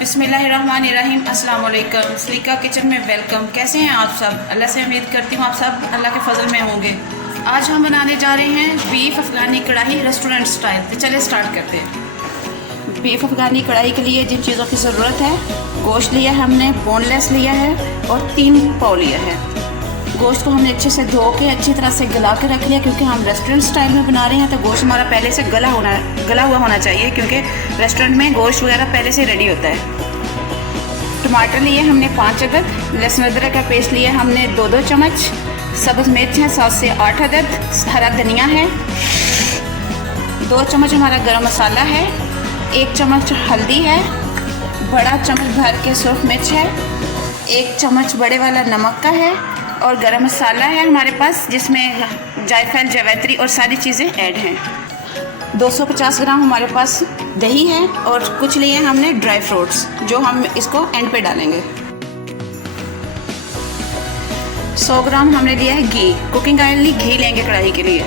बिस्मिल्लाहिर्रहमानिर्रहीम, अस्सलाम वालेकुम। सलीका किचन में वेलकम। कैसे हैं आप सब? अल्लाह से उम्मीद करती हूँ आप सब अल्लाह के फजल में होंगे। आज हम बनाने जा रहे हैं बीफ अफ़गानी कढ़ाई रेस्टोरेंट स्टाइल। तो चलिए स्टार्ट करते हैं। बीफ अफ़गानी कढ़ाई के लिए जिन चीज़ों की ज़रूरत है, गोश्त लिया है हमने, बोनलेस लिया है और 3 पाव लिया है। गोश्त को हमने अच्छे से धो के अच्छी तरह से गला के रख लिया, क्योंकि हम रेस्टोरेंट स्टाइल में बना रहे हैं तो गोश्त हमारा पहले से गला हुआ होना चाहिए, क्योंकि रेस्टोरेंट में गोश्त वगैरह पहले से रेडी होता है। टमाटर लिए हमने 5 अदद, लहसुन अदरक का पेस्ट लिया हमने 2-2 चम्मच, सब्ज़ मिर्च है 7 से 8 अदद, हरा धनिया है, 2 चम्मच हमारा गरम मसाला है, 1 चम्मच हल्दी है, बड़ा चम्मच भर के सूरख मिर्च है, 1 चम्मच बड़े वाला नमक का है और गरम मसाला है हमारे पास, जिसमें जायफल जावित्री और सारी चीज़ें ऐड हैं। 250 ग्राम हमारे पास दही है और कुछ लिए हमने ड्राई फ्रूट्स, जो हम इसको एंड पे डालेंगे। 100 ग्राम हमने लिया है घी, कुकिंग ऑयल ली, घी लेंगे कढ़ाई के लिए।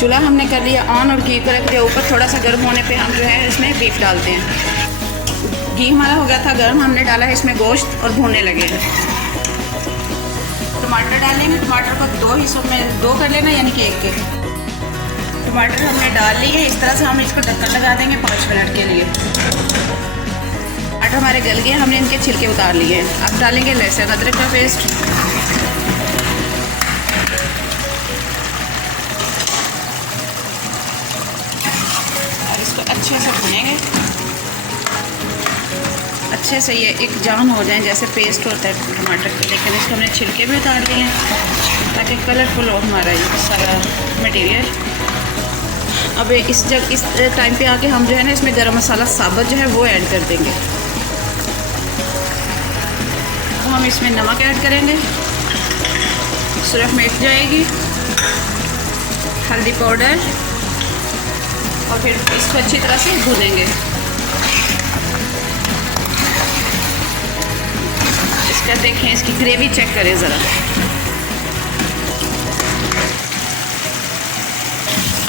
चूल्हा हमने कर लिया ऑन और घी को रख दिया ऊपर। थोड़ा सा गर्म होने पे हम जो है इसमें बीफ डालते हैं। घी हमारा हो गया था गर्म, हमने डाला है इसमें गोश्त और भूनने लगे हैं। टमाटर डालेंगे, टमाटर को 2 हिस्सों में 2 कर लेना, यानी कि 1 टमाटर हमने डाल लिए। इस तरह से हम इसको ढक्कन लगा देंगे 5 मिनट के लिए। टमाटर हमारे गल गए, हमने इनके छिलके उतार लिए। अब डालेंगे लहसुन अदरक का पेस्ट, और इसको अच्छे से भुनेंगे, अच्छे से ये एक जान हो जाए जैसे पेस्ट होता है टमाटर के। लेकिन इसको हमने छिलके भी उतार लिए हैं ताकि कलरफुल हो हमारा ये सारा मटेरियल। अब इस टाइम पे आके हम जो है ना इसमें गरम मसाला साबुत जो है वो ऐड कर देंगे। अब हम इसमें नमक ऐड करेंगे, सूरख मिर्च जाएगी, हल्दी पाउडर, और फिर इसको अच्छी तरह से भूनेंगे। इसका देखें, इसकी ग्रेवी चेक करें ज़रा।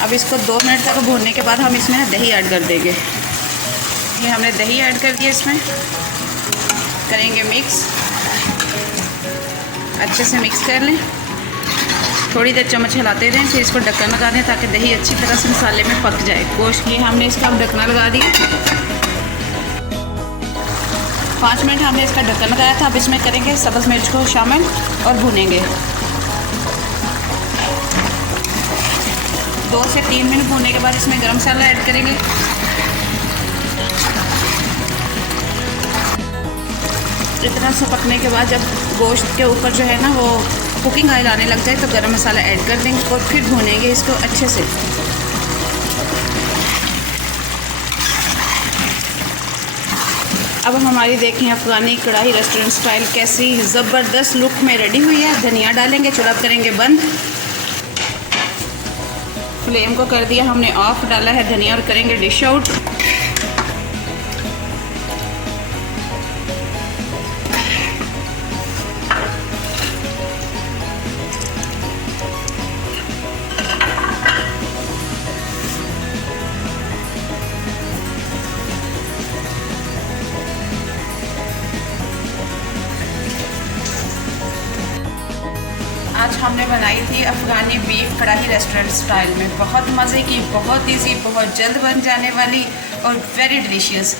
अब इसको 2 मिनट तक भूनने के बाद हम इसमें दही ऐड कर देंगे। ये हमने दही ऐड कर दिया, इसमें करेंगे मिक्स, अच्छे से मिक्स कर लें। थोड़ी देर चम्मच हिलाते रहें, फिर इसको ढक्कन लगा दें ताकि दही अच्छी तरह से मसाले में पक जाए। गोश्त ये हमने इसका ढक्कन लगा दिया, 5 मिनट हमने इसका ढक्कन लगाया था। अब इसमें करेंगे सब्ज़ मिर्च को शामिल और भूनेंगे। 2 से 3 मिनट भूनने के बाद इसमें गरम मसाला ऐड करेंगे। इतना से पकने के बाद जब गोश्त के ऊपर जो है ना वो कुकिंग ऑयल आने लग जाए तो गरम मसाला ऐड कर देंगे और फिर भूनेंगे इसको अच्छे से। अब हमारी देखें अफ़गानी कढ़ाई रेस्टोरेंट स्टाइल कैसी ज़बरदस्त लुक में रेडी हुई है। धनिया डालेंगे, चूल्हा करेंगे बंद, फ्लेम को कर दिया हमने ऑफ, डाला है धनिया और करेंगे डिश आउट। आज हमने बनाई थी अफ़गानी बीफ कढ़ाई रेस्टोरेंट स्टाइल में। बहुत मज़े की, बहुत इजी, बहुत जल्द बन जाने वाली और वेरी डिलीशियस।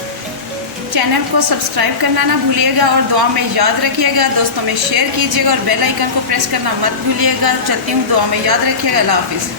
चैनल को सब्सक्राइब करना ना भूलिएगा और दुआ में याद रखिएगा। दोस्तों में शेयर कीजिएगा और बेल आइकन को प्रेस करना मत भूलिएगा। चलती हूँ, दुआ में याद रखिएगा। अल्लाह हाफिज़।